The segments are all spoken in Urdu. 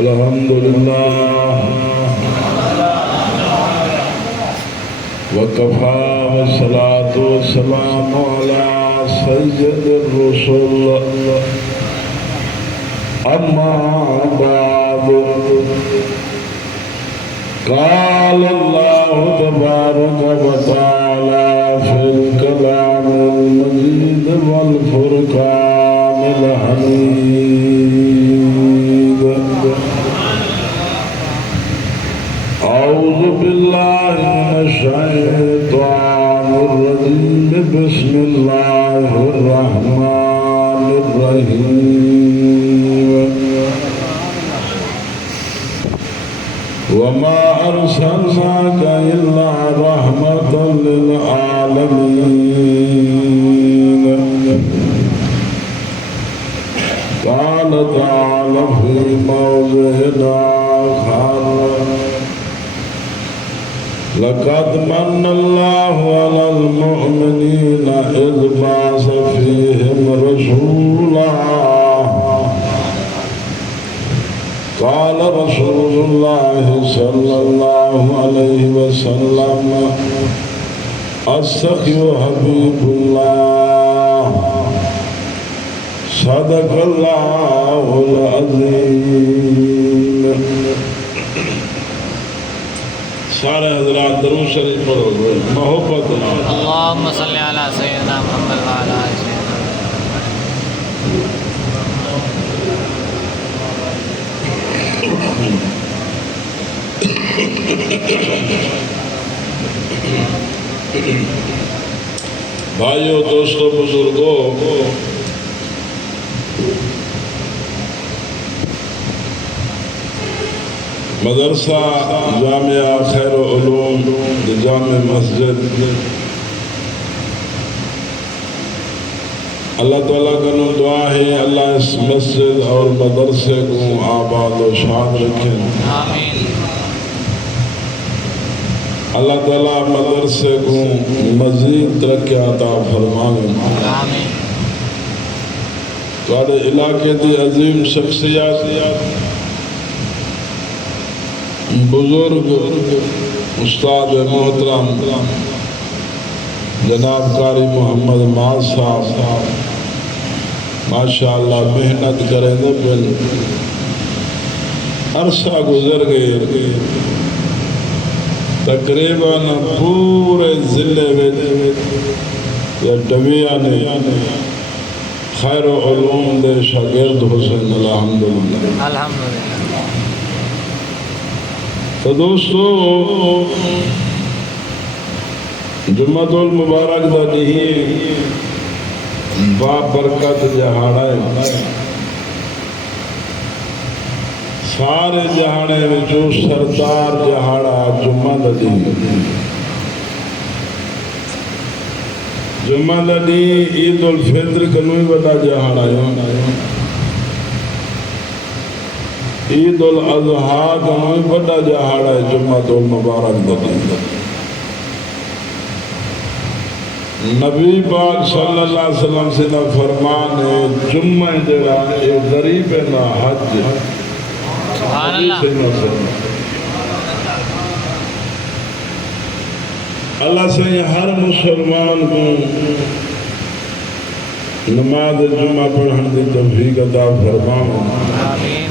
الحمدللہ وکفا والصلاة والسلام على سید الرسل اما بعد قال اللہ تبارک وتعالی فی الکلام المجید والفرقان الحمید اعوذ باللہ من الشیطان الرجیم بسم اللہ الرحمن الرحیم وما ارسلناک الا رحمۃ للعالمین قال تعالی فی موضع آخر لقد من الله على المؤمنين إذ بعث فيهم رسولا قال رسول الله صلى الله عليه وسلم السخي حبيب الله صدق الله العظيم. سارے حضرات درود شریف پڑھو محبت اللہم صلی علی سیدنا محمد وعلی آلہ سیدنا. بھائیو دوستو بزرگو، مدرسہ جامعہ خیر علوم جامع مسجد اللہ تعالیٰ کا نو دعا ہے اللہ اس مسجد اور مدرسے کو آباد و شاد رکھیں. آمین. اللہ تعالیٰ مدرسے کو مزید ترقی عطا فرمائیں. آمین. تمہارے علاقے دی عظیم شخصیات بزرگ استاد محترم جناب قاری محمد معاذ صاحب ماشاءاللہ محنت کریں دے بل عرصہ گزر گئے تقریباً پورے ضلع یا ڈبیہ نے خیر و علوم دے شاگرد حسین الحمدللہ. الحمدللہ. تو دوستو جمعۃ المبارک دا نہیں با برکت جہاڑا ہے. سارے جہاڑے میں جو سردار جہاڑا جمعہ دا نہیں. جمعہ دا نہیں عید الفطر کنوی بڑا جہاڑا ہے. عید الاضحیٰ کا نوی بڑا جہاڑا ہے جمعۃ المبارک دا. نبی پاک صلی اللہ علیہ وسلم سے نہ فرمان ہے جمعہ جڑا ہے غریب نہ حج. سبحان اللہ. اللہ سے ہر مسلمان کو نماز جمعہ پڑھنے دی توفیق عطا فرمائے. آمین.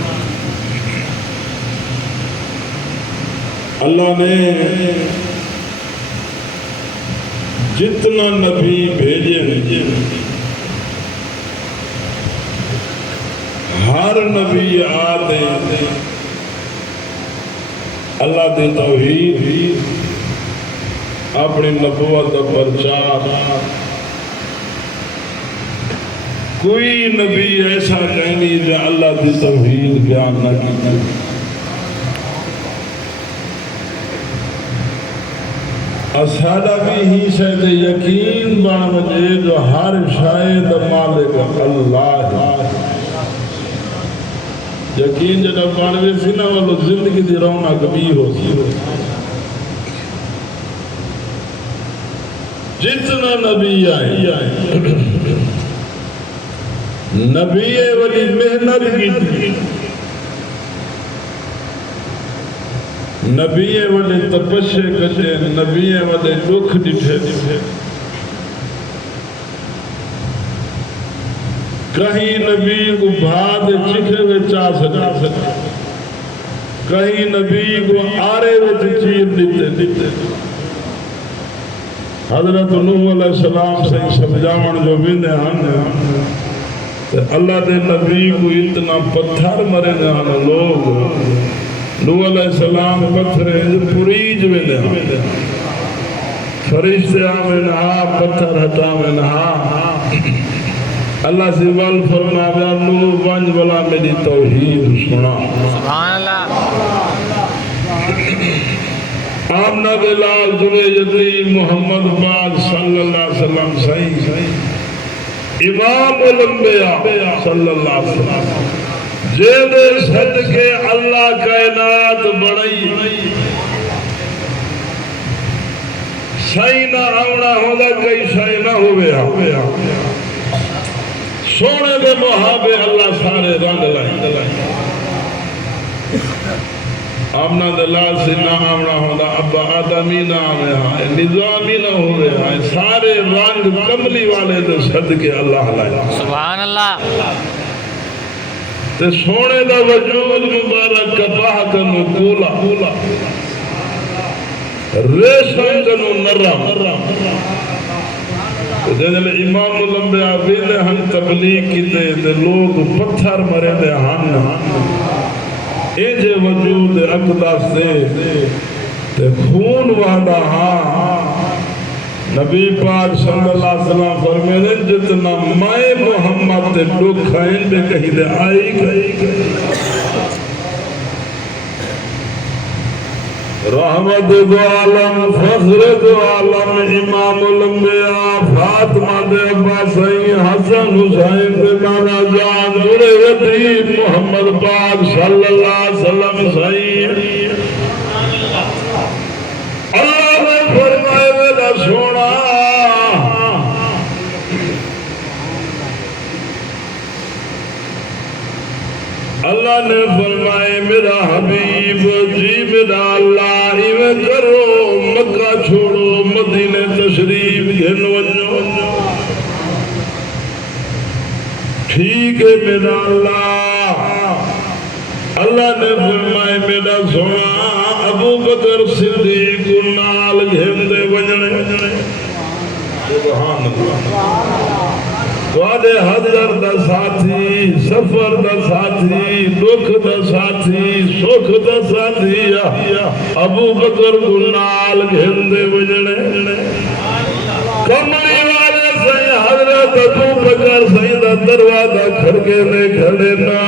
اللہ نے جتنا نبی بھیجے ہر نبی آتے اللہ دی توحید اپنی نبوت کا پرچار. کوئی نبی ایسا نہیں جو اللہ دی توحید بیان نہ کی. اسادہ بھی ہی شاید یقین بان مجھے جو ہر شاید مالک اللہ ہے. یقین جنہ بانوے سینہ والو زندگی دی رونا کبھی ہو سی. جتنا نبی آئے نبی ولی محنت کی تھی نبی والے تپشے کٹے نبی والے دکھ ڈٹھے کہیں نبی کو بھاد چکھے وے چا سکے کہیں نبی کو آرے وے چیر دیتے حضرت نوح علیہ السلام سے سمجھاون جو ویندے ہن اللہ دے نبی کو اتنا پتھر مرے جان لوگ نوح علیہ السلام پتھرے پوریج ویندے ہن فرشتے آمین پتھر ہٹاوین اللہ سے وال فرما دیا نوح بنج بلا میری توحید سنا سبحان اللہ آمنہ بلال ذریجتی محمد پاک صلی اللہ علیہ وسلم صحیح امام الانبیاء صلی اللہ علیہ وسلم جیدے صدقے اللہ کائنات بڑھئی صحیح نہ آمنہ ہوگا کئی صحیح نہ ہوئے سونے دے محابے اللہ سارے رنگ لائی آمنہ دلال سے نہ آمنہ ہوگا ابا آدمی نہ آمنہ ہے نظامی نہ ہوئے ہیں سارے رنگ کملی والے دے صدقے اللہ لائے سبحان اللہ تے سونے دا وجود مبارک کپاہ کنو کولا ریشم کنو نرم جنہوں امام الانبیاء ویلے ہم تبلیغ کی دے لوگ پتھر مرے دے ہن ایجے وجود اقدس دے تے خون وحدہ نبی پاک صلی اللہ علیہ وسلم فرمیدے جتنا میں محمد تے دکھ ہیں دے کہیں دے آئی گئی رحمت دو عالم فخر دو عالم امام الانبیاء فاطمہ دے ابا سین حسن حسین دے نانا جان جڑے وطیب محمد پاک صلی اللہ علیہ وسلم سین اللہ نے فرمائے میرا سونا اللہ نے فرمائے میرا حبیب جی میرا اللہ ایویں کرو مکہ چھوڑو مدینے تشریف گھن ونجو ٹھیک ہے میرا اللہ نے فرمائے میرا سونا ابو بکر صدیق نال گھن دے ونجنے سبحان اللہ وعدے حضر دا ساتھی سفر دا ساتھی دکھ دا ساتھی سکھ دا ساتھی ابو بکر گنال گھندے وجنے کملی والے سے حضرت ابو بکر سیدہ دروازہ کھڑکے نے کھڑے نا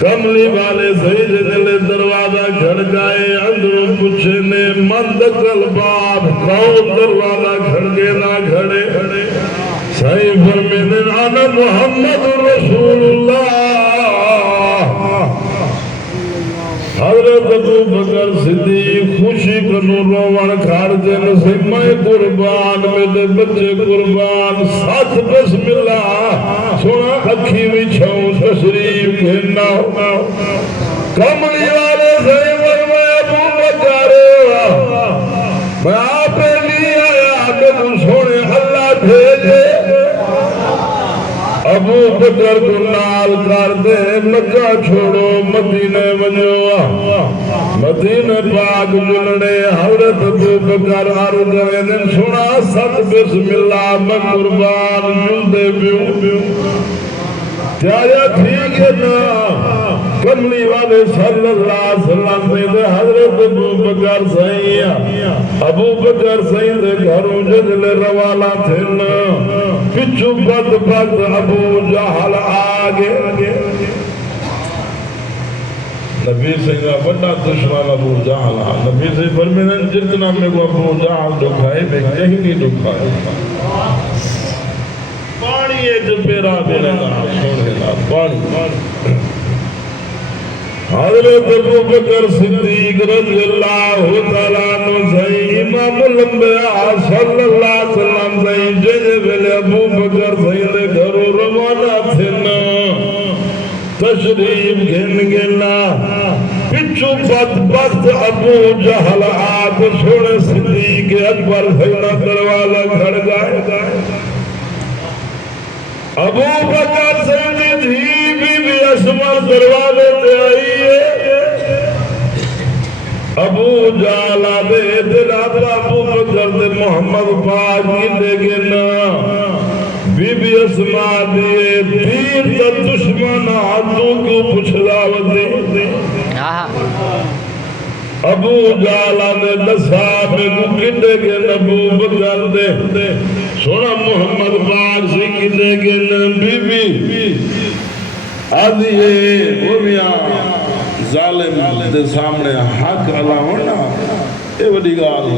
کملی والے سید دل دروازہ کھڑکائے اندروں پوچھے نے مند قلباب کون دروازہ کھڑکے نہ کھڑے صحیح فرمیدن انا محمد رسول اللہ حضرت ابو بکر صدیق خوشی کنو روان کھار دن سے میں قربان میرے بچے قربان ساتھ بسم اللہ سونا اکھی وچھاؤں تشریف گھننا کملی والے سے میں ابو بکر میں آپ لیے آیا کہ تم سونے اللہ بھیجے ابو بکر کو نال کر دے مکہ چھوڑو مدینے ونجو مدینے پاک جلنے حضرت ابو بکر عرض کرے سنا ست بسم اللہ میں قربان ملدے بیوں کیا ٹھیک ہے نا کملی والے صلی اللہ علیہ وسلم دے حضرت ابو بکر سہی ابو بکر سہی دے گھروں جدلے روالا تھن پچھو بد بد ابو جہل آگے نبی سے بڑا دشمن ابو جہل نبی سے فرمیدن جتنا میں کو ابو جہل دکھائے میں کہیں نہیں دکھائے پانی ایک پیرا دینے گا سوڑے گا پانی حضرت ابو بکر صدیق رضی اللہ تعالیٰ عنہ سہی امام الانبیاء صلی اللہ علیہ وسلم سہی ججے ویلے ابو بکر سہی دے گھروں روانہ تھن تشریف گھن گنا پچھو بدبخت ابو جہل آت سونے صدیق اکبر سینا دروازہ کھڑ گئے ابو بکر سیدی دھی بی بی اسما دروازے تے آئی ہے ابو جالا دے دلات ابو بکر دے محمد پاک کی دے گنا بی بی اسما دیے دیر تا دشمن آتوں کو پچھلاوتے ابو جالا نے دسا میں کٹے گے ابو بکر دے سونا محمد پاک سے کٹے گے بی بی آدھی وہ میاں ظالم دے سامنے حق اللہ ہونا اے وڈی گال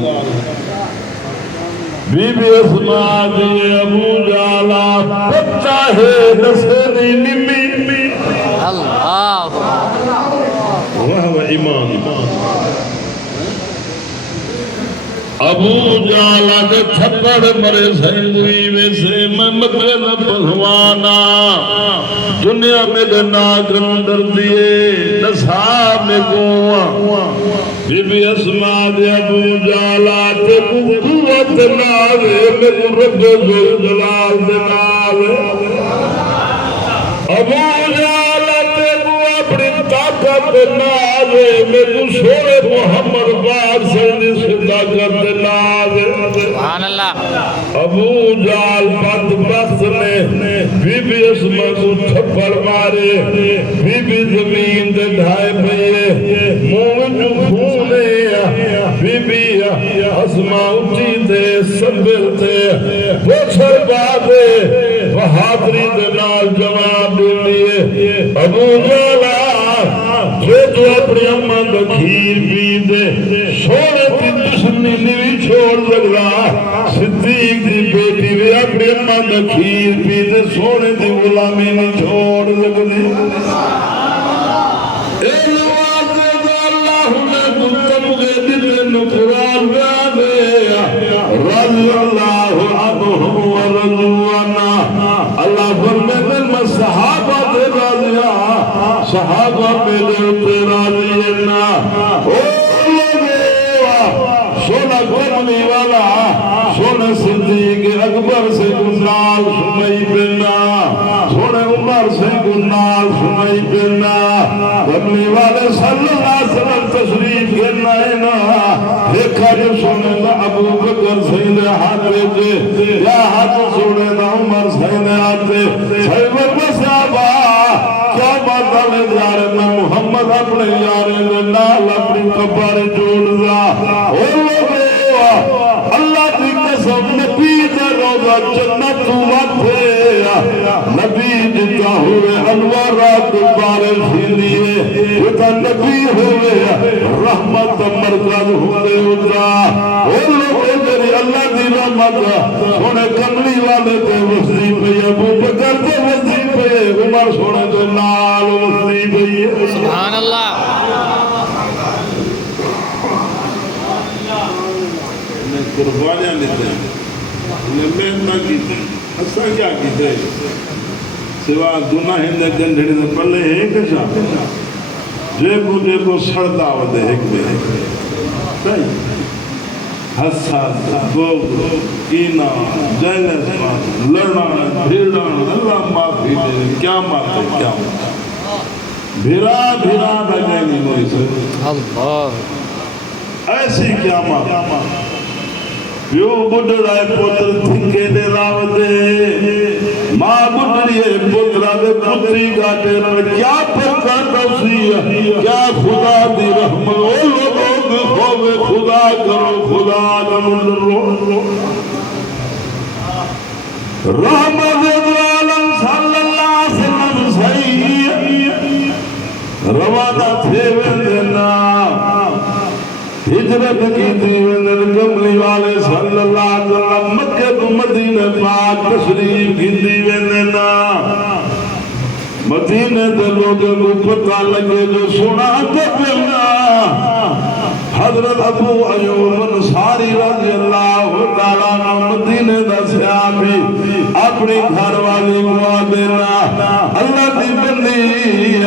بی بی اسما دے ابو جالا بچہ ہے نسلی نمی اللہ وہ ایمان ابو جالا کے تھپڑ مرے سیندوی میں سے میں مکہ نہ پہلوانا دنیا میں گنا گندر دیے نصاب میں گوا بی بی اسما دے ابو جالا تے قوت نالے میں رب جلال دے نالے ابو جالا تے اپنی طاقت نالے میں سورے محمد پاک سے صداقت نالے سبحان اللہ ابو جال بدبخت نے بی بی اسما کو تھپڑ مارے بی بی زمین دے ڈھائے پئے منہ جو خونے بی بی اسما اٹھی تے سنبھل تے بوچھر بادے بہادری دے نال جواب دیے ابو جالا جو تو اپنی اماں دا کھیر پی دے سونے تی دشمنی نہیں چھوڑ لگا صدیق دی بیٹی بھی اپنی اماں دا کھیر پی دے سونے دی غلامی نہیں چھوڑ لگدی اے نواز دا اللہ نے تم گے دل نو قرآن بیانے رضی اللہ عنہم ورضوانا اللہ فرمائے میں صحابہ دے راضیہ صحابہ میں دے راضینا او لوگے سونا گرمی والا سونا صدیق اکبر سے گنال سنائی بنا سونا عمر سے گنال سنائی بنا گرمی والے صلی اللہ علیہ وسلم تشریف کرنا ہے نا دیکھا جو سونے دا ابو بکر سیدے ہاتھے دے یا ہاتھ سونے دا عمر سیدے ہاتھے سیدے صحابہ کیا بات آلے جارے میں محمد اپنے یارے دے نال اپنی کپارے جوڑ دا اور لوگے اللہ کی قسم نبی دے روزہ جنت وقتے نبی جتا ہوئے انوارات بارش ہی لیے جتا نبی ہوئے رحمت مرکز ہوئے اتا اور لوگے میری اللہ دی رحمت سونے کملی والے دے وزی پہ ابو بکر دے وزی پہ عمر سونے دے نال وزی پہ سبحان اللہ قربانیاں لیتے ہیں انہیں محنت کی تھی اساں کیا کی تھے سوا گناہ ہندے گنڈھڑی دے پلے ایک جا جے کو سڑتا ہوتے ایک بے صحیح حساد بغض کینہ جیلس لڑنا بھیڑنا اللہ معافی دے کیا ماتے کیا بھیرا بھیرا بھیرا نہیں سے اللہ ایسی کیا ماتے یو بڑھڑائے پتر تھنکے دے راو دے ماں بڑھڑیے پترہ دے پتری گاٹے رہے کیا پتر توسی کیا خدا دی رحمت او لوگوں ہوئے خدا کرو خدا کرو رحمت عالم صلی اللہ علیہ وسلم صحیح روانہ تھے ویندنا ہجرت کی دیویں کملی والے صلی اللہ علیہ وسلم مکہ تو مدینہ پاک تشریف کی دیویں نا مدینہ دے لوگوں کو پتہ لگے جو سنا تو پہنا حضرت ابو ایوب انصاری رضی اللہ تعالیٰ عنہ مدینہ دا صحابی اپنی گھر والی کو دینا اللہ دی بندی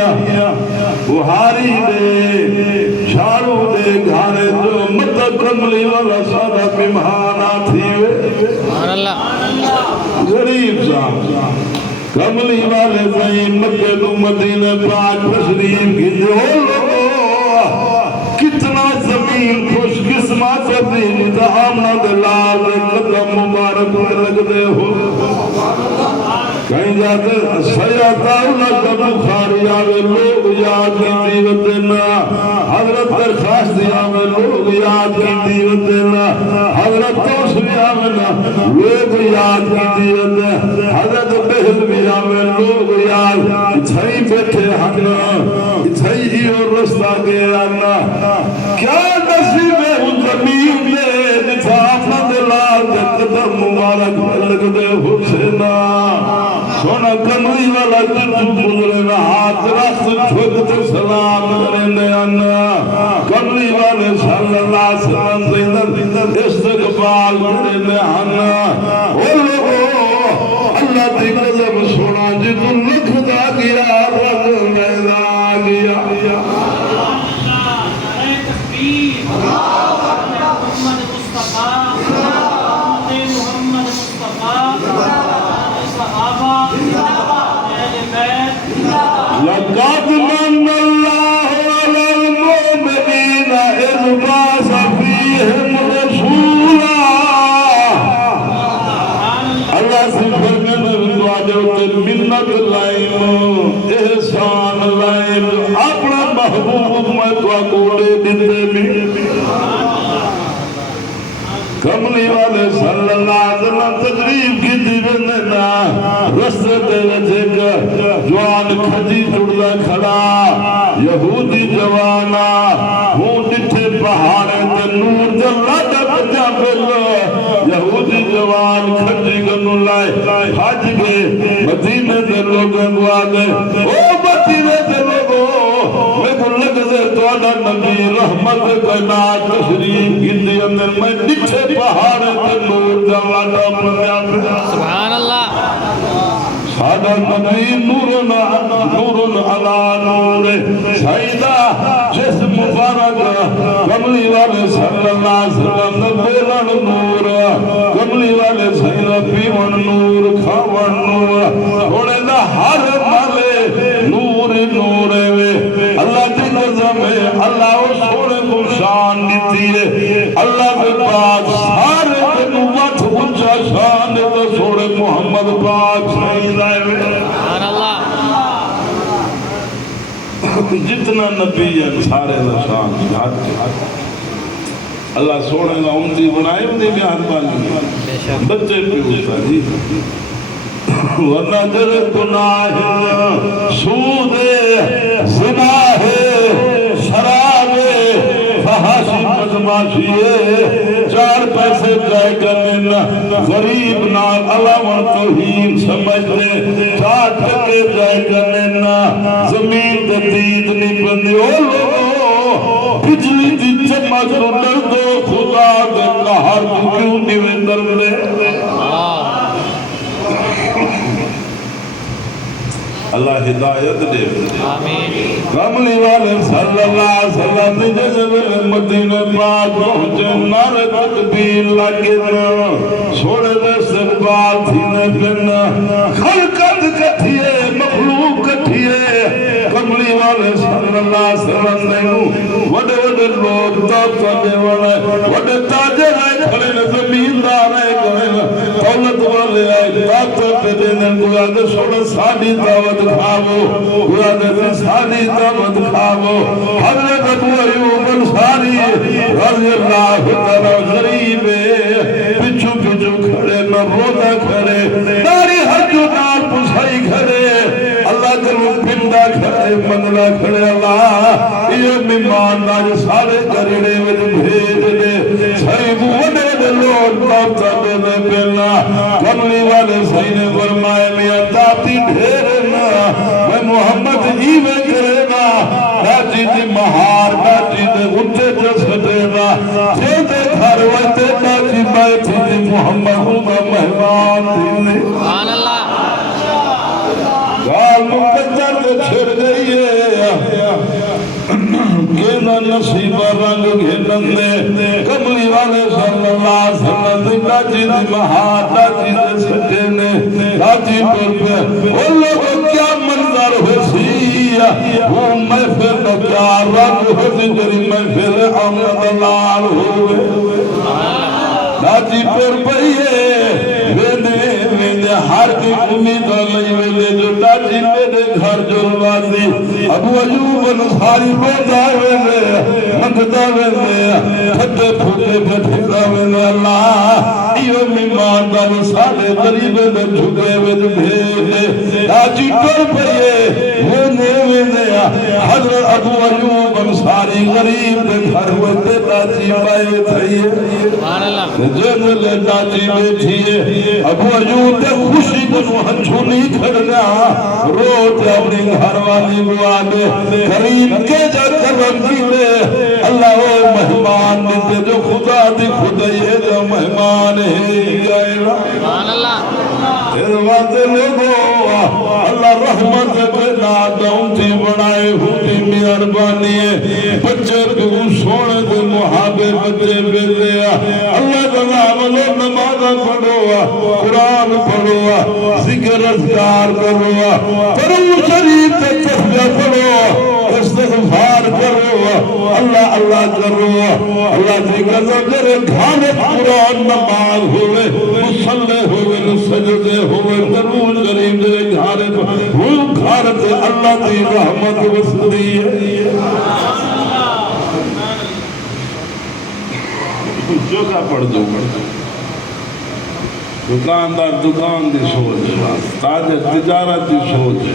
بہاری دے شارو دے گھارے جو مت کملی والا سادہ بیمہانا تھی سبحان اللہ غریب صاحب کملی والے زین مکہ تو مدینہ پاک تشریف کی جو لوگو کتنا زمین خوش قسمت زمین اتحامنا دلال قدم مبارک میں لگ دے ہو کہیں جاتے سیدہ اللہ کا بخاری آوے لوگ یاد کی دیوت دینا حضرت درخواست آوے لوگ یاد کی دیوت دینا حضرت توسوی آوے لوگ یاد کی دیوت دینا حضرت بہلوی آوے لوگ یاد اتھائی بیٹھے ہنا اتھائی ہی اور رستہ گیا نا کیا نصیب ہے ان زمین دے جتا اپنا دلال دے قدم مبارک لگ دے حسینہ سونا کملی والا جتو گزرے نا ہاتھ رخت چھوکتے سلام کرنے آنا کملی والے صلی اللہ علیہ وسلم زیندر استقبال کرنے آنا او لوگو اللہ دی قدم سونا جتو لکھ دا گیا رضا میدا گیا لقد من الله على المؤمنين إذ بعث فيهم رسولا اللہ سے فرمانے دعا دے منت لائن احسان لائن اپنا محبوب میں دعا کوڑے دیتے بھی کملی والے صلی اللہ علیہ وسلم تجریب کی دیونے نا رستے دے رجے کا جوان کھجی جڑا کھڑا یہودی جوانا ہوں ڈٹھے پہاڑے تے نور جلد بجا پہلو یہودی جوان کھجی گنو لائے حج گئے مدینہ دے لوگوں دعا دے او مدینہ دے لوگوں میں کو لگ دے توڑا نبی رحمت کائنات تشریف کی دی اندر میں ڈٹھے پہاڑے تے نور جلد بجا پہلو سبحان اللہ سادہ نبی نورن علا نور سیدہ جسم مبارک کملی والے صلی اللہ علیہ وسلم نبیلن نور کملی والے سیدہ پیون نور کھاون نور ہوڑے دا ہر مالے نور نور وے اللہ کی نظم ہے اللہ وہ سوڑے کو شان دیتی ہے اللہ کے پاک سارے نبوت اونچا شان ہے تو سوڑے محمد پاک سیدہ سبحان اللہ جتنا نبی ہے سارے شان اللہ سوڑے گا امتی بنائے امتی کے ہاتھ پالی بچے پہ ہوتا جی ورنہ در گناہ سود زنا ہے شراب فحاشی بدماشی چار پیسے جائے کرنے غریب نال علاوہ توہین سمجھتے چار ٹکے جائے کرنے زمین دید نہیں بندی او لوگو بجلی دی چمک رو ڈر دو خدا دے قہر کیوں نہیں در دے اللہ ہدایت دے آمین کملی والے صلی اللہ علیہ وسلم نے جب مدینہ پاک پہنچے نعرہ تکبیر لگے چھوڑے دے استقبال تھی نے پھرنا خلقت کٹھیے مخلوق کٹھیے کملی والے صلی اللہ علیہ وسلم نے وڈے وڈے لوگ دعوت کرنے والے وڈے تاجر آئے کھڑے نے زمیندار آئے کھڑے دولت والے آئے دعوت پہ دینے کو آدھے چھوڑے ساڑی دعوت کھاو قرآن ساری دعوت کھاو حضرت ابو ایوب انصاری رضی اللہ تعالی غریب پچھو پچھو کھڑے نہ روتا کھڑے داری حجو نال پسائی کھڑے اللہ کرو پندہ کھڑے مندلہ کھڑے اللہ یہ ممان ناج سارے کریڑے میں بھیج دے صحیب وڈے دے لوگ دعوتا دے دے پہلا کملی والے صحیح نے فرمائے میاں تاپتی ڈھیرے میں محمد ایوے کرے گا ناچی دی مہار ناچی دے اٹھے جسدے گا جیدے گھر ویتے ناچی بیٹھی دی محمد ہوگا مہمان دینے سبحان اللہ گال مقدر دے چھڑ گئی ہے کینا نصیب رنگ گھنندے کملی والے صلی اللہ علیہ وسلم داجی دی مہار داجی دے سجے نے داجی پر پہ وہ لوگ کیا منظر ہو سی وہ محفل کا کیا رنگ ہو سی جری محفل آمد لال ہوئے داجی پر پہیے ویدے ویدے ہر کی امید لئی ویدے جو داجی میرے گھر جو بازی ابو ایوب انصاری بیٹھا ویدے مندتا ویدے تھتے پھوٹے بیٹھتا ویدے اللہ ایو میمان داری سارے غریبے دے جھکے ویدے بھیجے داجی پر پہیے ویدے ویدے حضرت ابو ایوب انصاری غریب دے گھر ویدے داجی پائے تھئیے جنلے داجی بیٹھیے ابو ایوب دے خوشی کنو ہنچو نہیں کھڑنا روٹ اپنی گھر والی بوا دے کریم کے جا کرم کی دے اللہ وہ مہمان دیتے جو خدا دی خدای ہے جو مہمان ہے گئے واتے لوگو اللہ رحمت پیدا دونتی بڑھائے ہوتی مہربانی ہے بچے کو سونے دے محابے بچے بیدے اللہ کا عملو نماز پڑھو قرآن پڑھو ذکر اذکار کرو کرو شریف تے تسبیح پڑھو استغفار کرو اللہ اللہ کرو اللہ ذکر کرے گھانے قرآن نماز ہوئے مصلے ہوئے سجدے ہوئے درود شریف دے گھانے وہ گھر تے اللہ دی رحمت وسدی ہے جو کا پڑھ دو دکاندار دکان دی سوچ تاجر تجارت دی سوچ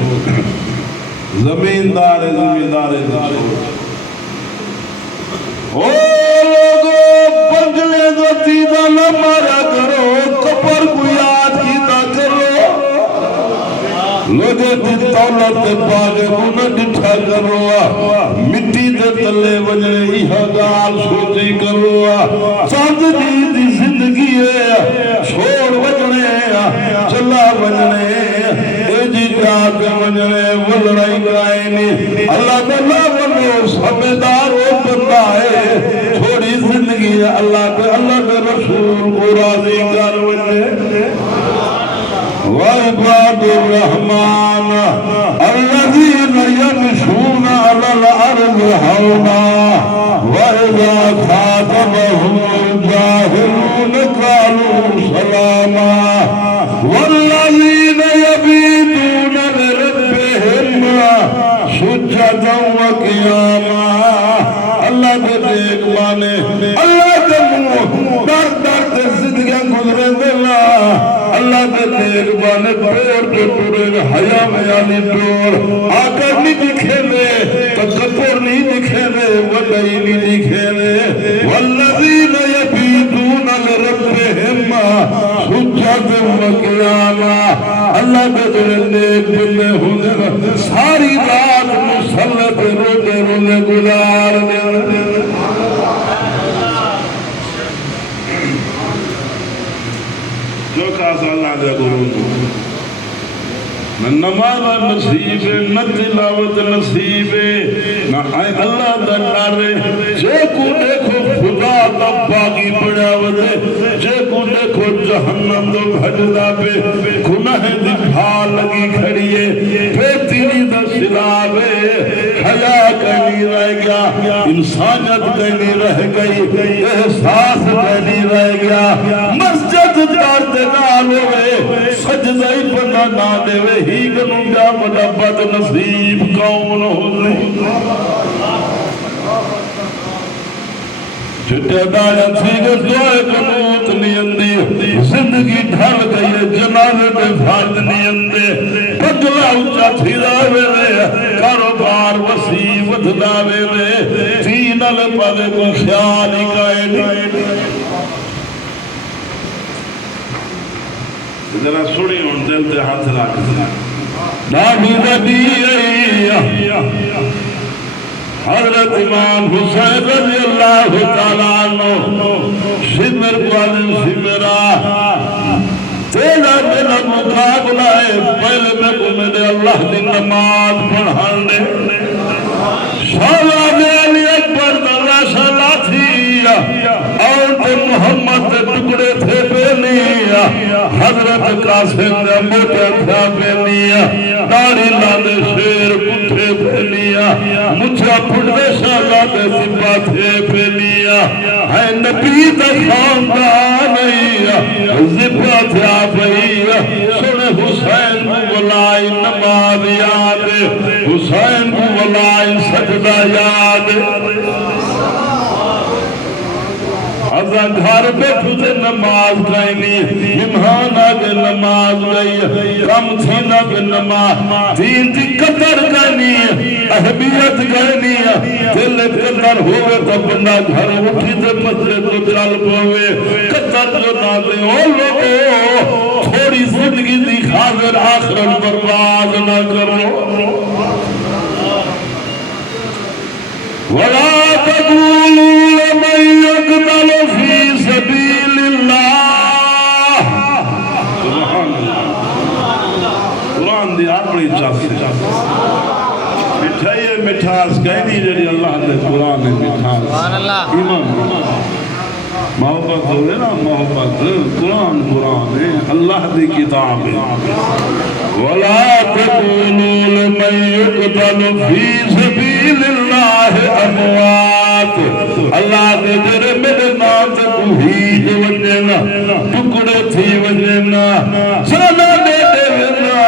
زمیندار زمیندار دی سوچ او لوگو بنگلے دو تیدہ نہ مارا کرو کپر کو یاد کیتا کرو لوگے دی دولت پاگے انہیں ڈٹھا کرو مٹی دے تلے وجنے ایہا گال سوچی کرو چاند دی زندگی ہے چھوڑ وجنے چلا وجنے اے جی جاتے وجنے وہ لڑائی گائنی اللہ تعالیٰ ونو سمدار و بندہ ہے چھوڑی زندگی ہے اللہ کے رسول کو راضی کر وجنے وعباد الرحمن الذين يمشون على الأرض هونا وإذا خاطبهم الجاهلون قالوا سلاما والذين يبيتون لربهم سجدا وقياما اللہ کے دیکھ مانے اللہ کے منہ در در در زندگیاں گزرے دلا اللہ کے دیکھ مانے پور جو پورے حیاء میں آنی پور آکر نہیں دکھے دے تکبر نہیں دکھے دے وڈائی نہیں دکھے دے والذین یبیتون لربہم سجدا وقیاما اللہ کے نیک بندے ہونے ساری رات مسلط روتے رونے گزار دے جو کہا اللہ دے گروہ نہ نماز نصیب نہ تلاوت نصیب نہ اللہ دا نارے جے کو دیکھو خدا دا باغی بڑا وجے جے کو دیکھو جہنم دو بھجدا پہ گناہ دی بھال لگی کھڑیے پیتیری دا سلابے حیا کہیں رہ گیا انسانیت کہیں رہ گئی احساس کہیں رہ گیا مسجد دارد نال ہوئے سجدہ بندہ نہ دے ہی گنوں جا بڑا بد نصیب کون ہونے چھٹے دایا تھیگے دوئے قنوت نہیں اندی زندگی ڈھل گئی جنانے دے فائد نہیں اندے پگلا اچھا تھیرا ویلے کاروبار وسیع ودھدا ویلے تین علی پالے کو خیال ہی گائے نہیں ذرا سنی ان دل تے ہاتھ رکھ دیا نبی نبی حضرت امام حسین رضی اللہ تعالیٰ عنہ سمر قوالن سمرہ تیرا میرا مقابلہ ہے پہلے میں کو میرے اللہ دی نماز پڑھانے شالا میں علی چاسے دے موٹے تھا پہنیا داڑی لاندے شیر کٹھے پہنیا مجھا پھڑے شاگادے سپا تھے پہنیا ہے نبی دا خاندان زپا تھا پہنیا سنے حسین کو بلائی نماز یاد حسین کو بلائی سجدہ یاد ازا گھر بیٹھو دے نماز گئنی امہان آگے نماز گئی کم تھی نہ بے نماز دین دی قدر گئنی اہمیت گئنی دل قدر ہوئے تو بندہ گھر اٹھی دے مسجد تو چل پوے قدر جو نہ دے او لوگو تھوڑی زندگی دی خاطر آخرت برباد نہ کرو وَلَا تَقُولُوا لَمَنْ يَقْتَلُ فِي سَبِيلِ اللَّهِ قرآن دی اپنی چاہتی مٹھائی مٹھاس کہنی جڑی اللہ نے قرآن مٹھاس ایمان محبت ہوئے نا محبت قرآن ہے اللہ دی کتاب ہے وَلَا تَقُولُوا لَمَنْ يُقْتَلُ فِي سَبِيلِ اللَّهِ أَمْوَاتٍ اللہ دے جرے میرے نام سے کوہیج وجنا ٹکڑے تھی وجنا جانا دے وجنا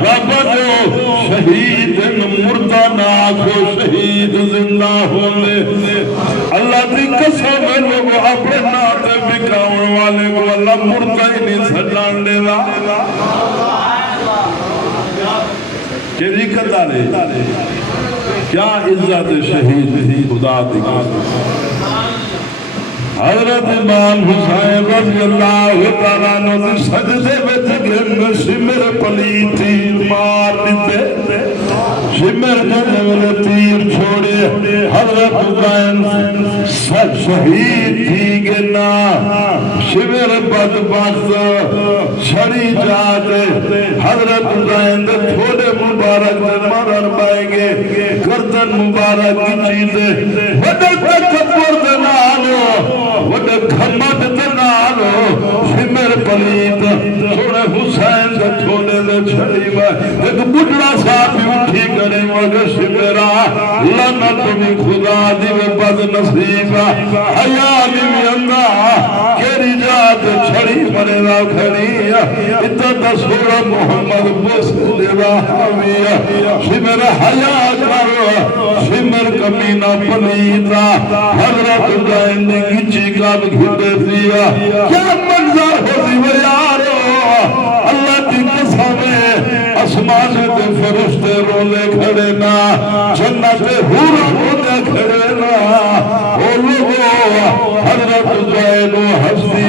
رب جو شہید مردہ ناکھو شہید زندہ ہونے اللہ دی قسم ہے لوگ اپنے ناتے بکاؤن والے کو اللہ مردہ ہی نہیں سجان دے گا کہ ذکر دارے کیا عزت شہید تھی خدا دی حضرت امام حسین رضی اللہ تعالیٰ عنہ سجدے میں گرن شمر پلیتی مار دیتے شمر جنگل تیر چھوڑے حضرت حسین شہید تھی گنا شمر بدبخت چھڑی جاتے حضرت حسین تھوڑے مبارک مرن پائیں گے گردن مبارک کی چیزیں وڈے تکبر دنالو وڈے گھمت دنالو شمر پلیت چھوڑے حسین سے چھوڑے دے چھڑی بھائی ایک بڑھڑا صاحب اٹھی کرے مگر شمرا لنت بھی خدا دی میں بد نصیبہ حیالی میں اندہ کیری جات چھڑی مرے را کھڑی اتنا سورہ محمد بس دیوا حاویہ شمر حیاء کرو شمر کمینہ پلیتا حضرت حسین نے گچی کاب گھڑے دیا کیا منظر ہوتی وہ یارو اللہ کی قسم ہے اسمان دے فرشتے رولے کھڑے نا جنت حور رولے کھڑے نا او لوگو حضرت حسین و ہستی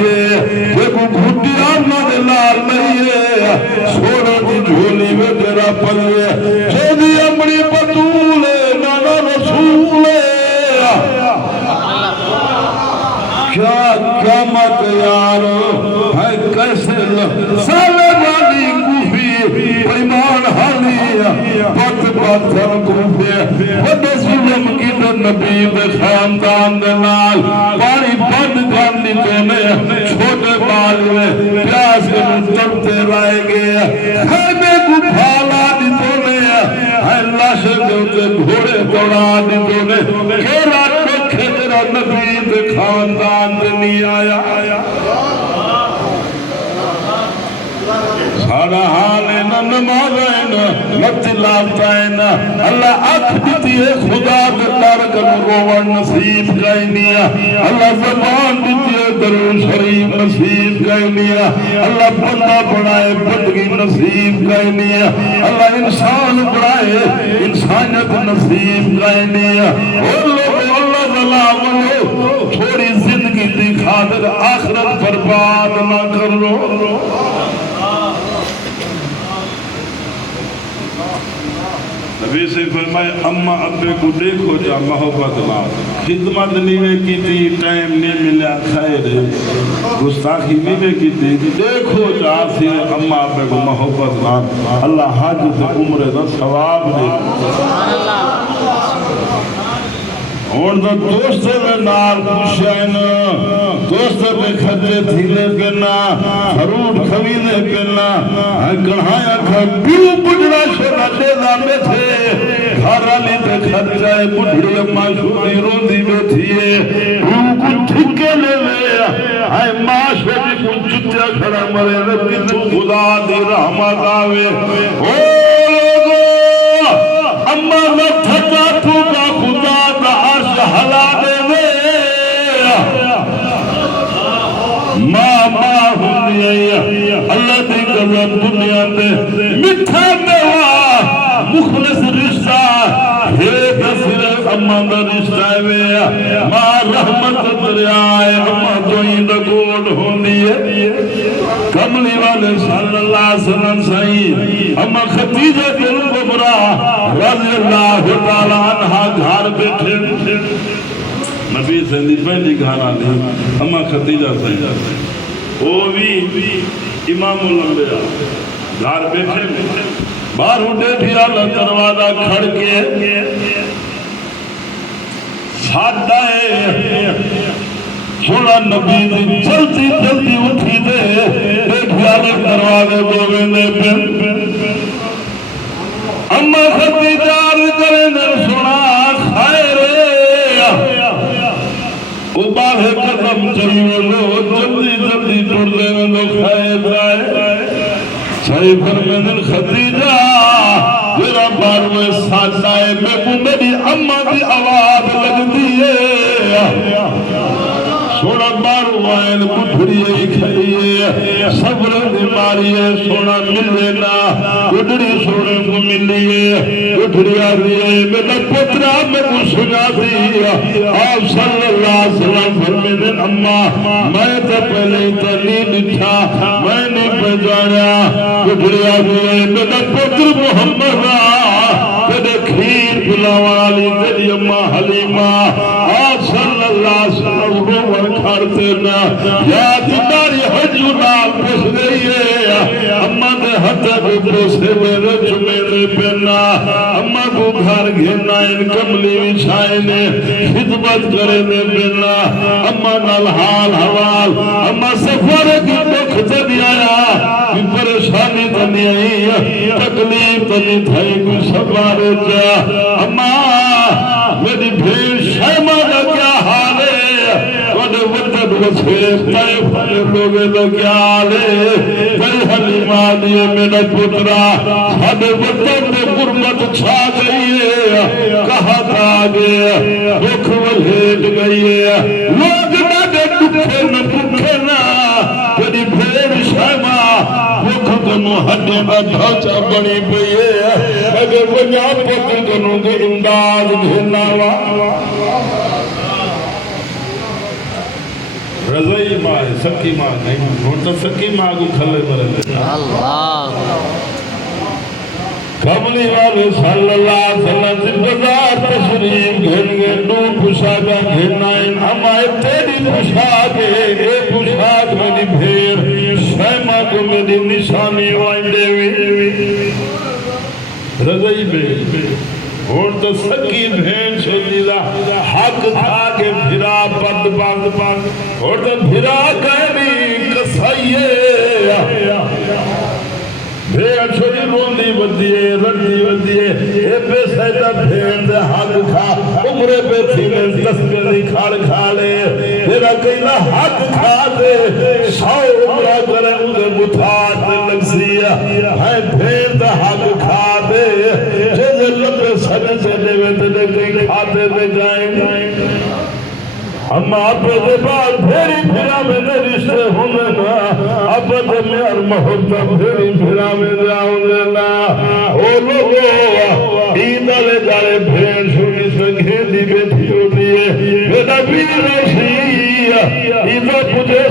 دیکھو گھٹی آمنا دے لال نہیں ہے سوڑا دی جھولی میں تیرا پلے چھوڑی اپنی بطولے نانا رسولے کیا قیامت یارو ہے کیسے سالے والی کوفی ایمان حالی بات پتھر کوفی وڈے ظلم کی در نبی دے خاندان دے نال پانی بند کر دیتے نے چھوٹے بال میں پیاس کے مسترتے رائے گئے خیمے کو پھالا دیتے نے اللہ سے دوتے گھوڑے دوڑا دیتے نے کیرا رکھے تیرا نبی دے خاندان دے نہیں آیا سارا حال ہے نا نماز ہے نا نتلاوت ہے نا اللہ اکھ دیتی ہے خدا دے تارکن روان نصیب گئنیا اللہ زبان دیتی ہے درود شریف نصیب گئنیا اللہ بندہ بڑھائے بندگی نصیب گئنیا اللہ انسان بڑھائے انسانیت نصیب گئنیا اور لوگ اللہ ظلام تھوڑی زندگی دی خاطر آخرت برباد نہ کر لو نبی سے فرمائے اماں ابے کو دیکھو جا محبت لا خدمت نہیں کی تھی ٹائم نہیں ملیا خیر گستاخی نہیں کی تھی دیکھو جا پھر اماں ابے کو محبت لا اللہ حج سے عمر دا ثواب دے اور تو دوست نے نال پوچھائن دوست نے خرچے تھیلے پینا فروٹ خوینے پینا گڑھایا کھا بیو بڑھڑا شرا دے دا بیٹھے گھارا لی تے خرچائے بڑھڑی اممہ شوری رون دی بیٹھیے بیو کو ٹھکے لے لے آئے معاش بیٹی کو جتیا کھڑا مرے ربی تو خدا دی رحمت آوے او لوگو اممہ نہ تھکا تو کا خدا دا عرش حلا دے دے ماں ہوندی اللہ دی قدر دنیا دے مٹھا دیوا مخلص رشتہ ہے تصرف اممہ دا رشتہ ہے ماں رحمت دریائے اممہ دوئیں دا گوڑ ہوندی ہے کملی والے صلی اللہ علیہ وسلم سائیں اممہ خدیجہ دل کبرا رضی اللہ تعالیٰ عنہ گھر بیٹھے نبی سندی پہلی گھر آلی اممہ خدیجہ سائیں وہ بھی امام الانبیاء گھر بیٹھے باہر اٹھے اللہ دروازہ کھڑ کے سادہ سونا نبی دی جلدی جلدی اٹھی دے بیٹھے اللہ دروازے دوگے دے اممہ خدیجہ عرض کریں دے سنا خیر باہے قدم چلیے لو جلدی جلدی ٹوڑ دے میں تو خیر آئے صحیح فرمین خدیجہ میرا باروے ساتھ آئے میں کو میری اممہ کی آواز لگ دیئے سونا بارو آئین کٹھڑیے کھڑیے صبر دیماریے سونا ملے نا کٹھڑی سونے کو ملیے کٹھڑی آدھیے میرا پترہ میں کو سنا دیا آپ صلی اللہ علیہ وسلم فرمین اممہ میں تو پہلے تنی لٹھا میں نے پہچانا کٹھڑی آدھیے میرا پتر محمد تیرے کھیر پلاوالی تیری اممہ حلیمہ آپ صلی اللہ علیہ وسلم رومن کھارتے نا یاد داری حجو نال پس گئی ہے اممہ دے حتہ کو پوسے میرے جمیلے پینا اممہ کو گھر گھرنا ان کملی وچھائنے خدمت کرے دے پینا اممہ نال حال حوال اممہ سفر کی دکھ تنی آیا کی پریشانی تنی آئی تکلیف تنی تھائی کوئی سفارے جا اممہ میری بھیڑ شیمہ کا کیا حال ہے وڈے وڈد وسے طیف کے لوگے تو کیا لے کئی حلیمہ دیئے میرا پترہ سادے وڈد میں قربت چھا گئی ہے کہاں تھا آگے دکھ ولیٹ گئی ہے لوگ نہ دے دکھے نہ دکھے نہ تیری بھیڑ شیمہ دکھ کنو ہڈے نہ ڈھانچہ بڑی پئی ہے اگر وجہ پتر کنو کے انداز گھرنا رضائی ماں ہے سکی ماں نہیں ہوتا سکی ماں کو کھلے مرے اللہ کملی والے صلی اللہ علیہ وسلم زندگار تشریف گھرنگے نو پشاگا گھرنائن ہمائے تیری پشاگے اے پشاگ میری بھیر شیمہ کو میری نشانی وائنڈے وی رضائی بے اور تو سکی بھین چھوٹی دا حق تھا کہ بھرا پد پد اور تو بھرا کہنی کسائیے بھیڑ چھوٹی روندی بدیے رندی بدیے اے پہ سیدہ بھین دے حق کھا عمرے پہ تھی میں تسکری کھاڑ کھا لے میرا کہنا حق کھا دے سو عمرہ کرے انگے بتھات لگ سیا ہے بھین دے حق کھا دے جیسے لبے سنے سے دیوے تیرے کہیں کھاتے دے جائیں اما اپنے دے بعد بھیری بھیرا میں نے رشتے ہونے نا اپنے دے میں اور محبت بھیری بھیرا میں جاؤں دینا او لوگو عید آلے جارے بھین شونی سے گھیلی بیٹھی ہوتی ہے میرا بھی روشی عیدہ پجھے